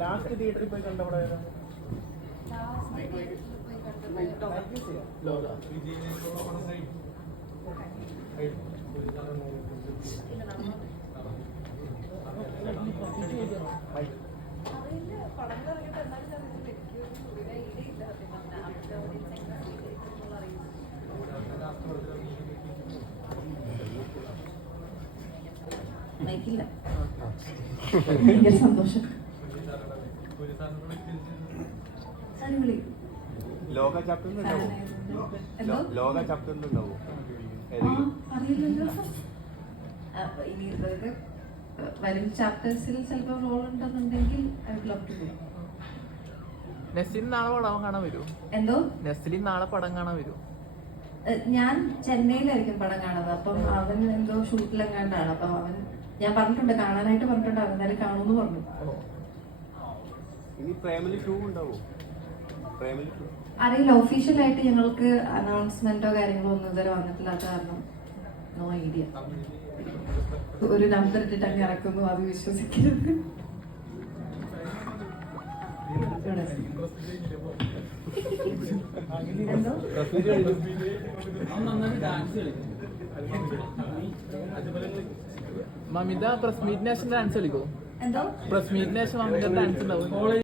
Last തിയേറ്ററിൽ പോയി കണ്ടവിടെ ഭയങ്കര സന്തോഷം. ലോക ചാപ്റ്റർ ഉണ്ടാവും. അറിയില്ലല്ലോ. ഇനി വരും ചാപ്റ്റേഴ്സിൽ ചിലപ്പോൾ റോൾ ഉണ്ടെന്നുണ്ടെങ്കിൽ I would love to do. Naslen നാളെ പടം കാണാൻ വരുമോ? എന്തോ നെസ്ലിൻ നാളെ പടം കാണാൻ വരുമോ? ഞാൻ ചെന്നൈയിലായിരിക്കും പടം കാണുന്നത്. അപ്പം അവൻ എന്തോ ഷൂട്ടിലെങ്ങാണ്ടാണ്. അപ്പം അവൻ ഞാൻ പറഞ്ഞിട്ടുണ്ട്, കാണാനായിട്ട് പറഞ്ഞിട്ടുണ്ട്. അവൻ എന്തായാലും കാണുമെന്ന് പറഞ്ഞു. അറിയില്ല, ഒഫീഷ്യലായിട്ട് ഞങ്ങൾക്ക് അനൗൺസ്മെന്റോ കാര്യങ്ങളോ ഒന്നും ഇതുവരെ വന്നിട്ടില്ലാത്ത കാരണം നോ ഐഡിയ. ഒരു നമ്പർ ഇട്ടിട്ട് അങ്ങ് ഇറക്കുന്നു, അത് വിശ്വസിക്കരുത്. മമിത പ്രസ് മീറ്റിന് ശേഷം ഡാൻസ് കളിക്കോ? എന്തോ പ്രസ് മീറ്റിന് ശേഷം മമിത ഡാൻസ് ഉണ്ടാവും.